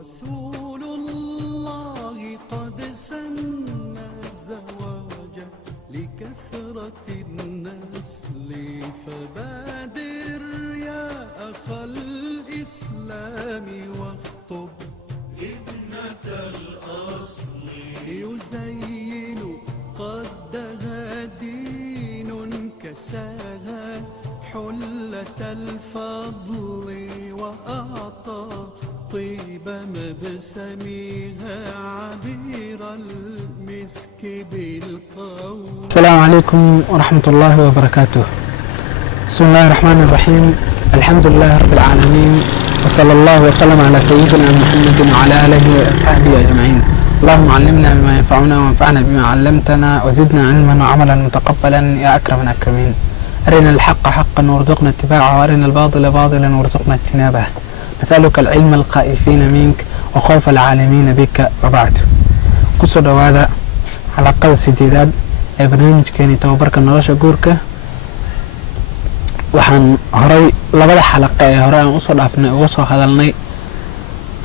رسول الله قد سن الزواج لكثرة النسل فبادر يا أخ الإسلام واخطب ابنة الأصل يزين قدها دين كساها حلة الفضل وأعطى طيب مبسمها عبير المسك بالقول. السلام عليكم ورحمة الله وبركاته. بسم الله الرحمن الرحيم. الحمد لله رب العالمين وصلى الله وسلم على سيدنا محمد وعلى آله وصحبه أجمعين. اللهم علمنا بما ينفعنا وانفعنا بما علمتنا وزدنا علما وعملا متقبلا يا أكرم الأكرمين. أرنا الحق حقا وارزقنا اتباعه وأرنا الباطل باطلا وارزقنا اجتنابه. نسألك العلم الخائفين منك وخوف العالمين بك وبعد. كسر هذا حلقة سديدات برنامج كيني توبرك النراشة جوركا waxaan horay labada xalaqo ee hore aan usoo dhaafnay uga soo hadalnay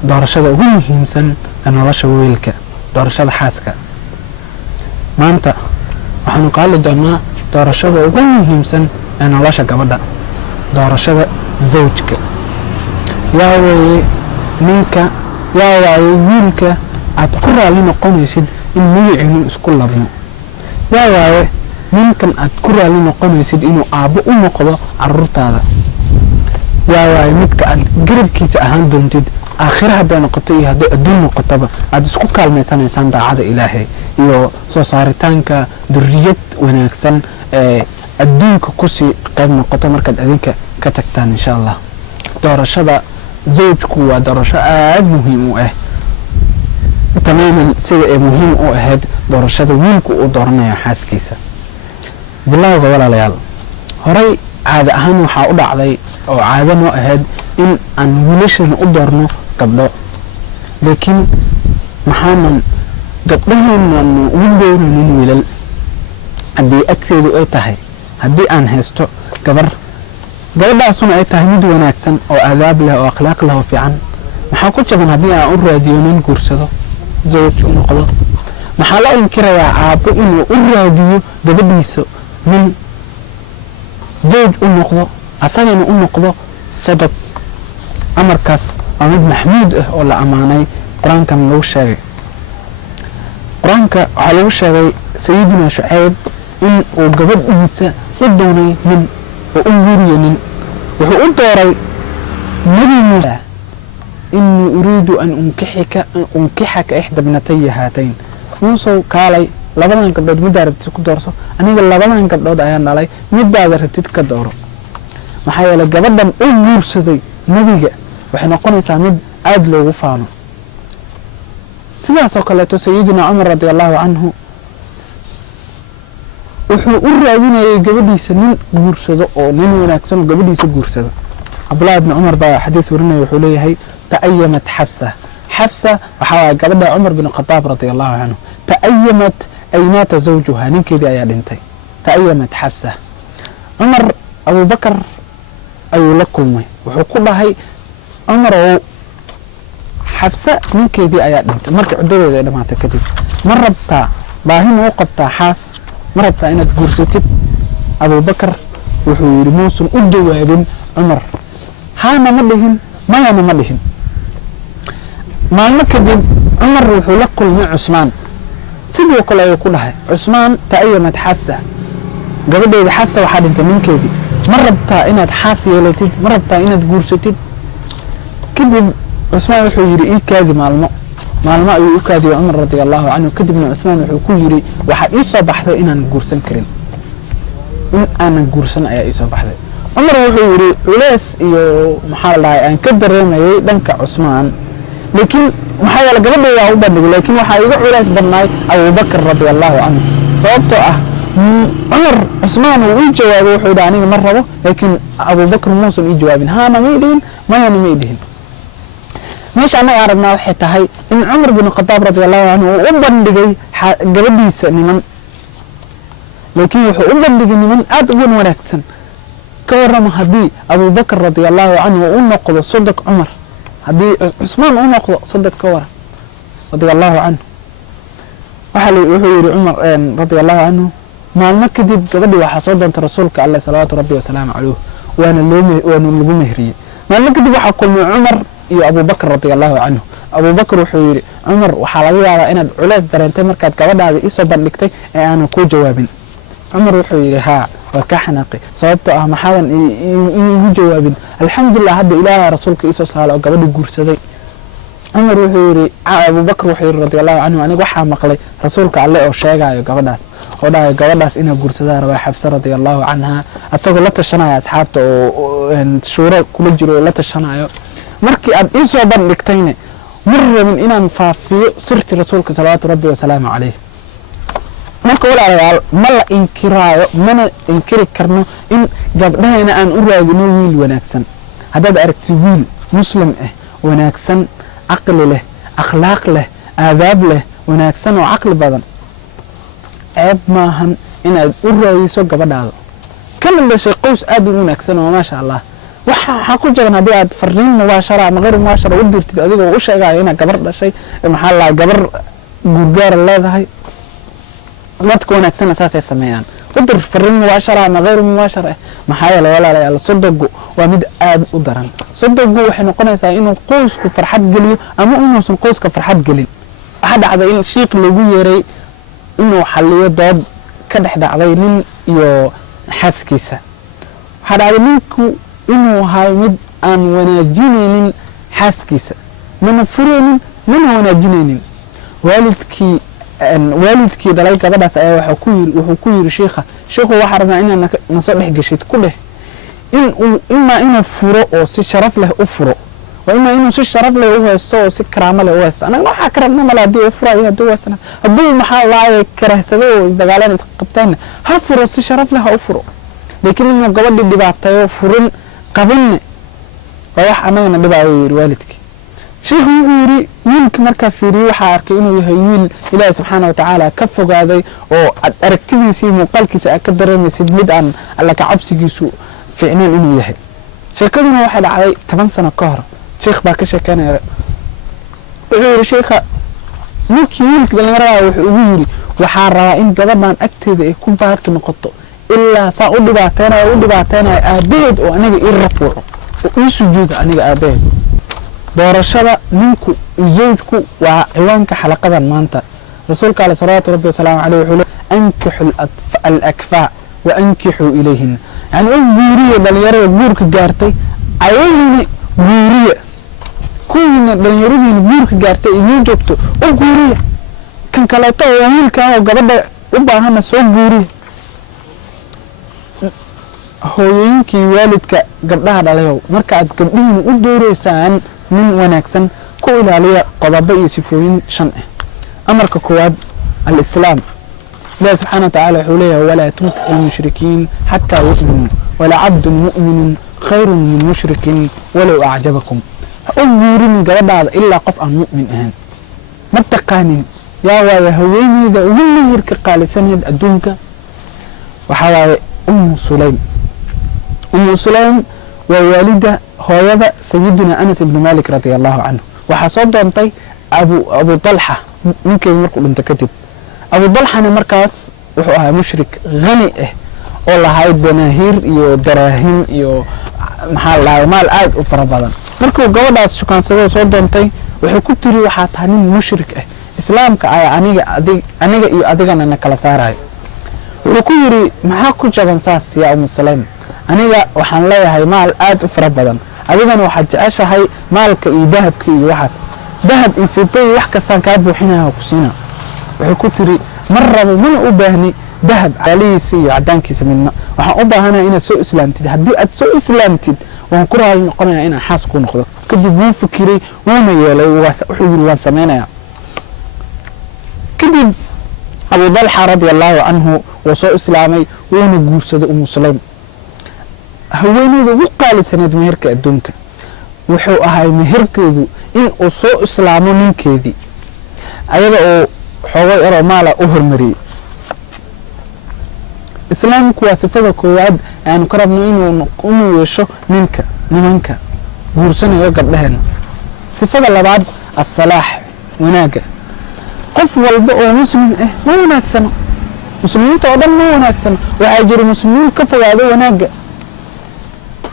doorashada ugu muhiimsan ee nolosha wiilka, doorashada xaaska. maanta waxaanu ka hadli doonaa doorashada ugu muhiimsan ee nolosha gabadha, doorashada zawjka. yaa weeye ninka, yaa waaye wiilka aad ku raali noqonaysid in magaciinu isku labno. yaa waaye ninkan aad ku raali noqonaysid inuu aabbo u noqdo caruurtaada. yaa waaye midka aad garabkiisa ahaan doontid aakhira hadday noqoto iyo hadday adduun noqotaba aad isku kaalmaysanaysaan daacada ilaahay iyo soo saaritaanka durriyad wanaagsan ee adduunka kusii qayb noqoto markaad adinka ka tagtaan insha allah. doorashada zawjku waa doorasho aad muhiim u ah tamaaman sida ay muhiim u ahayd doorashada wiilku uu dooranayo xaaskiisa. bilowga walaalayaal, horay caado ahaan waxaa u dhacday oo caado noo ahayd in aan wiilashana u doorno gabdho, laakiin maxaanan gabdhaheenanu ugu dooraynin wiilal. haddii agteedu ay tahay, haddii aan haysto gabadhaasuna ay tahay mid wanaagsan oo aadaab leh oo akhlaaq leh oo fiican, maxaa ku jaban haddii aan u raadiyo nin guursado, zawj u noqdo? maxaa la inkirayaa aabbo inuu u raadiyo gabadhiisa nin zawj u noqdo, asagana u noqdo sadaq? amarkaas waa mid maxmuud ah oo la ammaanay qur-aankan lagu sheegay. qur-aanka waxaa lagu sheegay sayidina shucayb in uu gabadhiisa u doonay nin oo u guuriyo nin. wuxuu u dooray nabi muusa, inii uriidu an unkixaka ixda bnataya haatayn. muusow kaalay, labadan gabdhood middaa rabtid ku doorso, aniga labadan gabdhood ayaan dhalay, midaada rabtid ka dooro. maxaa yeelay gabadhan u guursaday nebiga waxay noqonaysaa mid aada loogu faano. sidaasoo kaleeto sayidina cumar radi allahu canhu wuxuu u raadinayay gabadhiisa nin guursado oo nin wanaagsan oo gabadhiisa guursado. cabdullahi ibni cumar baa xadiis warinaya, wuxuu leeyahay ta'ayamat xafsa. xafsa waxaa waaya gabadha cumar bin khadaab radi allahu canhu. ta'ayamat ay maata zawjuha, ninkeedii ayaa dhintay. ta'ayamat xafsa. cumar abubakar ayuu la kulmay, wuxuu ku dhahay cumarow xafsa ninkeedii ayaa dhintay markii cuddadeeda ay dhamaatay kadib, ma rabtaa, baahi ma u qabtaa xaas, ma rabtaa inaad guursatid? abubakar wuxuu yidhi muusan u jawaabin cumar, haana ma dhihin mayana ma dhihin. maalmo kadib cumar wuxuu la kulmay cusmaan, sidoo kale ayuu ku dhahay cusmaan ta'ayamat xafsa, gabadheeda xafsa waxaa dhintay ninkeedii, ma rabtaa inaad xaas yeelatid, ma rabtaa inaad guursatid? kadib cusmaan wuxuu yidhi ii kaadi maalmo ayuu u kaadiyey cumar radi allahu canhu. kadibna cusmaan wuxuu ku yidhi waxaa ii soo baxday inaan guursan karin, in aanan guursan ayaa ii soo baxday. cumar wuxuu yidhi culeys iyo maxaa la dhahay aan ka dareemayay dhanka cusmaan, laakiin maxaa yeele gabadheedaa u bandhigay, laakiin waxaa iga culays badnaay abubakar radi allahu canhu, sababtoo ah cumar cusmaan uu ii jawaabay, wuxuu yidhi aniga ma rabo, laakiin abubakar muusan ii jawaabin, haana may dhihin mayana may dhihin. meesha annaga aragnaa waxay tahay in cumar bin khadaab radi allahu canhu uu u bandhigay gabadhiisa niman, laakiin wuxuu u bandhigay niman aad uga wanaagsan. ka warrama haddii abubakar radi allahu canhu u noqdo sadaq cumar, haddii cusmaan u noqdo saddex ka waran radia allahu canhu wuxuu yidhi cumar radia allahu canhu maalmo kadib gabadhii waxaa soo doontay rasuulka alleh salawaatu rabbi wasalaamu calayh waana lagu mehriyey maalmo kadib waxaa kulmay cumar iyo abubakr radia allahu canhu abubakr wuxuu yidhi cumar waxaa laga yaabaa inaad culeys dareentay markaad gabadhaada iisoo bandhigtay ee aanan kuu jawaabin cumar wuxuu yidhi haa waa ka xanaaqay sababtoo ah maxaadan iigu jawaabin alxamdulilah hadda ilaaha rasuulka iisoo saala oo gabadhii guursaday cumar wuxuu yidhi abubakr wuxuu yidhi radia allahu canhu aniga waxaa maqlay rasuulka alle oo sheegaayo gabadhaas oo dhahayo gabadhaas inaa guursadaa rabaa xabse radia allahu canha asagoo la tashanaya asxaabta oo shuuro kula jiro oo la tashanayo markii aad iisoo bandhigtayne mar rabin inaan faafiyo sirti rasuulka salawaatu rabbi wasalaamu calayh marka walaalayaal ma la inkiraayo mana inkiri karno in gabdhaheena aan u raadino wiil wanaagsan haddaad aragti wiil muslim ah wanaagsan caqli leh akhlaaq leh aadaab leh wanaagsan oo caqli badan ceeb maahan inaad u raadiso gabadhaada kana dhashay qoys aad u wanaagsan oo maasha allah waxaa ku jiran haddii aad fariin mubaashara ama hayr mubaashara u dirtid adigoo u sheegayo inaad gabar dhashay maxaa la gabar guurgaara leedahay dadka wanaagsan saasay sameeyaan udir fariin mubaashara ama hayr mubaashara maxaa yeelay walaalayaal sodogu waa mid aad u daran sodogu waxay noqonaysaa inuu qoysku farxad geliyo ama inuusan qoyska farxad gelin waxaa dhacday in shiiq lagu yeeray inuu xaliyo dood ka dhex dhacday nin iyo xaaskiisa waxaa dhacday ninku inuu ahay mid aan wanaajinaynin xaaskiisa mana furaynin mana wanaajinaynin waalidkii dhalay gabadhaas ayaa wuxuu ku yiri sheekhu waxaa rabnaa inaad nasoo dhex geshid ku dheh imaa inuu furo oo si sharaf leh u furo waa imaa inuu si sharaf leh u haysto oo si karaamo leh u haysto anaga waxaa ka rabna male haddii uu furayo haddii u haysana haddii maxaa laayay karahsado oo isdagaalaan isqabtaanna ha furo si sharaf leh ha u furo laakiin inuu gabadhii dhibaateeyo furin qabanne waa wax anagana dhibaayo yiri waalidkii sheekhu wuxuu yidhi wiilka markaa fiiriyey waxaa arkay inuu yahay wiil ilaahi subxaana watacaala ka fogaaday oo aad aragtidiisa iyo muuqaalkiisa aad ka dareemaysid mid aan alla ka cabsigiisu fiicnayn inuu yahay sheekaduna waxay dhacday 10 sano ka hor sheekh baa ka sheekeynaya wuxuu yidhi sheekha ninkii wiilka dhalinyarada wuxuu ugu yidhi waxaa rabaa in gabadhan agteeda ay ku baaqi noqoto ilaa saa u dhibaateynayo aabaheed oo aniga ii rafuuco oo ii sujuuda aniga aabaheed doorashada ninku zawjku waa ciwaanka xalaqadan maanta rasuulka alayhi salaatu rabbi wasalaamu calayhi wuxuu leeyahay ankixu al-akfaa wa ankixu ilayhin yani u guuriya dhalinyarada guurka gaartay ayaguna guuriya kuwiina dhalinyaradiina guurka gaartay inuu joogto u guuriya kan kaleeto oo wiilka oo gabadha u baahana soo guuriya hooyooyinkii waalidka gabdhaha dhalayow marka aad gabdhihiina u dooreysaan nin wanaagsan ku ilaaliya qodobo iyo sifooyin 5 amarka koowaad al-islaam الله سبحانه وتعالى حوليه ولا تنكحوا المشركين حتى يؤمنوا ولا عبد مؤمن خير من مشرك ولو أعجبكم أموري من قربات إلا قفء مؤمن أهان ما التقانين يا هويني ذا أولي يرك قال سند أدونك وحوالي أم سليم ووالدة هويبة سيدنا أنس بن مالك رضي الله عنه وحصد أنتي أبو طلحة منك يمرق بنت كتب أبو طلحة مركز وحوها مشرك غني والله هاي بناهير يو دراهم يو محل مال آد وفربضان مركو قوضاس شو كان سوى دونتي وحو كتري وحا تهنين مشرك إسلامك أنيقا إيو أديقنا نكلا ساراي وحو كيري محاكو جبان ساس يا أم السلام أنيقا وحان ليا هاي مال آد وفربضان أديقنا وحا جعاشا هاي مالك إيو دهبك إيو وحاس دهب إنفيتي وحكا سان كابو حينها وكسينا وحو كتري مرة من أباهني ذهب عليه سي عدانكيس من waxaan u baahanahay inaad soo islaamtid haddii aad soo islaamtid waan ku raali noqonayaa inaan xaas ku noqdo kadib wuu fikiray wuuna yeelay wuxuu yiri waan sameynaya kadib Abu Talha radiyallahu anhu wuu soo islaamay wuuna guursaday Muslim haweeneyda ugu qaalisaneed meherka adduunka wuxuu ahay meherkeedu in uu soo islaamo ninkeedii ayada oo xoogay aro maala u hormariyay islaamku waa sifada koowaad aan ku rabno inuu yeesho nimanka guursanayo gabdhaheena sifada labaad as-salaax wanaaga qof walba oo muslim ah ma wanaagsano muslimiinta oo dhan ma wanaagsano waxaa jira muslimiin ka fogaado wanaaga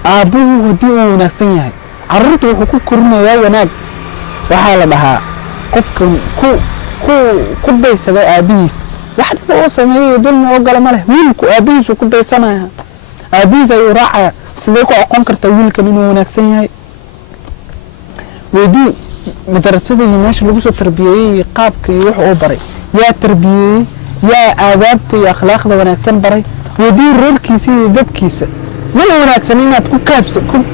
aabuhu haddii uu wanaagsan yahay carruurta wuxuu ku korinayaa wanaag waxaa la dhahaa qofkan ku daysaday aabihiis wax dhiba oo sameeyay dulmi oo gala ma leh wiilku aabihiisu ku daysanaya aabihiis ayuu raacaya sidee ku aqoon kartaa wiilkan inuu wanaagsan yahay weydii madrasada iyo meesha lagu soo tarbiyeeyey qaabka iyo wax uu baray yaa tarbiyeeyey yaa aadaabta iyo akhlaaqda wanaagsan baray weydii reerkiisa iyo dadkiisa mana wanaagsan inaad ku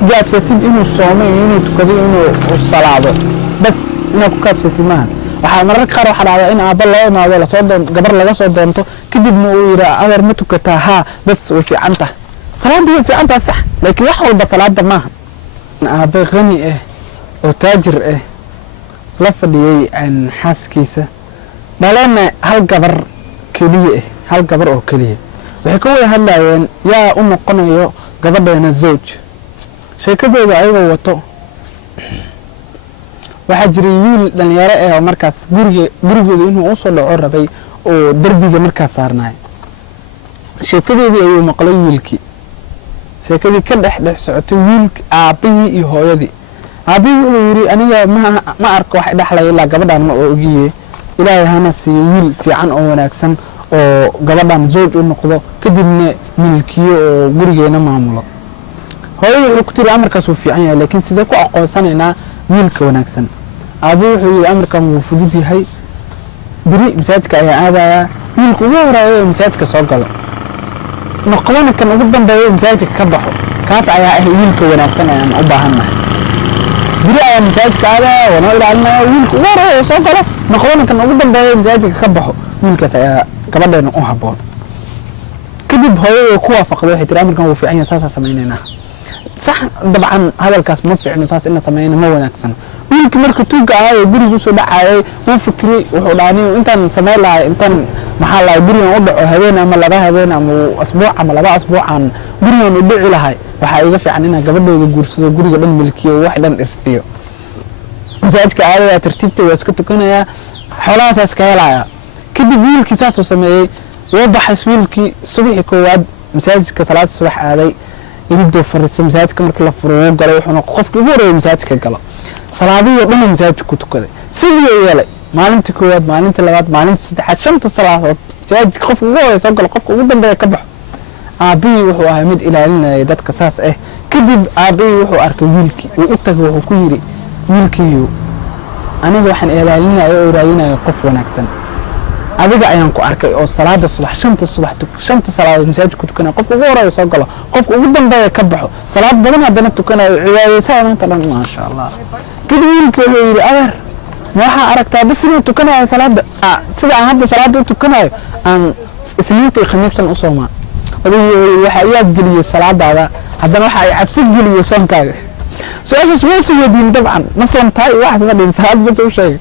gaabsatid inuu soomo iyo inuu tukado inuu salaado bas inaad ku gaabsatid maaha waxaa mararka qaar waxaa dhacdaa in aabba loo imaado gabar laga soo doonto kadibna uu yidhaa adeer ma tukataa haa bas way fiican tahay salaaddu way fiican tahay sax laakiin wax walba salaada maaha aabbe qani ah oo taajir ah la fadhiyey xaaskiisa dhalena hal gabar oo keliya waxay ka wada hadlayeen yaa u noqonayo gabadheena zawj sheekadooda ayagoo wato waxaa jiray wiil dhalinyaro ah oo markaas gurigooda inuu u soo dhaco rabay oo derbiga markaas saarnaay sheekadeedii ayuu maqlay wiilkii sheekadii ka dhex socotay wiilka aabbihii iyo hooyadii aabbihii wuxuu yidhi aniga ma arko wax dhexlaya ilaa gabadhaan ma ogiye ilaahay hana siiyo wiil fiican oo wanaagsan oo gabadhan zawj u noqdo kadibna milkiyo oo gurigeena maamulo hooyadii wuxuu ku tiri amarkaas wuu fiican yahay laakiin sidee ku aqoonsanaynaa wiilka wanaagsan aabbihii wuxuu yidhi amarkan wuu fudud yahay beri masaajidka ayaa aadayaa wiilka ugu horeeya ee masaajidka soo galo noqdana kan ugu dambeeya masaajidka ka baxo kaas ayaa ah wiilka wanaagsan ayaan u baahannahay beri ayaa masaajidka aadaya waanoo ilaalinaya wiilka ugu horeeya soo galo noqdana kan ugu dambeeya masaajidka ka baxo wiilkaas ayaa gabadheena u habboon kadib hooyada ku waafaqday waxay tiri amarkan wuu fiican yahay saasaa samaynaynaa sax dabcan hadalkaas ma fiicno saas ina sameeyna ma wanaagsano wiilkii marka tuuga ahaa ee guriga usoo dhacaayay wuu fikiray wuxuu dhaani intaan samayn lahay intaan maxaa lahay gurigan u dhaco habeen ama laba habeen ama asbuuc ama laba asbuucan gurigan u dhici lahay waxaa iga fiican inaan gabadhooda guursado guriga dhan milkiyo wax dhan irtiyo masaajidka aadaya tartiibta waa iska tukanayaa xoolahaasaas ka helaya kadib wiilkii saasuu sameeyey wuu baxay wiilkii subaxii koowaad masaajidka salaada subax aaday iridoo fariisay masaajidka markii la furo wuu galay wuxuuna qofkii ugu horeeyay masaajidka galo salaadihii oo dhan masaajidka ku tukaday sidii uu yeelay maalintii koowaad maalintii labaad maalintii saddexaad shanta salaadood masaajidka qofka ugu horeeya soo galo qofka ugu dambeeya ka baxo aabbihii wuxuu ahaa mid ilaalinaya dadka saas ah kadib aabbihii wuxuu arkay wiilkii uu u tagay wuxuu ku yidhi wiilkiiyu aniga waxaan ilaalinaya oo raadinaya qof wanaagsan adiga ayaan ku arkay oo salaada subax shanta salaadood masaajidka ku tukanaya qofka ugu horeeya soo galo qofka ugu dambeeya ka baxo salaad badan haddana tukanayo cibaadaysaa maanta dhan maasha allah kadib wiilkii wuxuu yidhi adeer waxaa aragtaa bas inuu tukanayo salaada sida aan hadda salaada u tukanayo aan isniinta iyo khamiistan u soomaa waxaa iyaad geliyey salaadaada haddana waxa ay cabsi geliyey soonkaaga su-aashaas waa soo weydiin dabcan ma soontahay iyo waxaas ma dhihin salaad bas u sheegay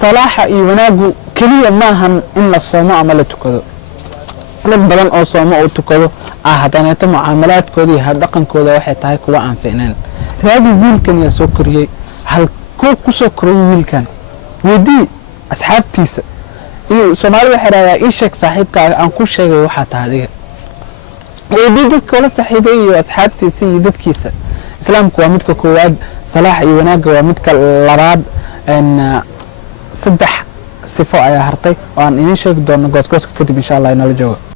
salaaxa iyo wanaagu keliya maahan in la soomo ama la tukado dad badan oo soomo oo tukado haddaneeto mucaamalaadkooda iyo habdhaqankooda waxay tahay kuwa aan fiicnayn raadi wiilkan yaa soo koriyey halkuu ku soo koriyey wiilkan weydii asxaabtiisa iyo soomaalida waxay dhahdaa ii sheeg saaxiibkaaga aan ku sheegay waxaa tahay adiga weydii dadka la saaxiibay iyo asxaabtiisa iyo dadkiisa islaamku waa midka koowaad salaax iyo wanaagga waa midka labaad saddex sifo ayaa hartay oo aan idiin sheegi doono goosgooska kadib insha allah inala joogo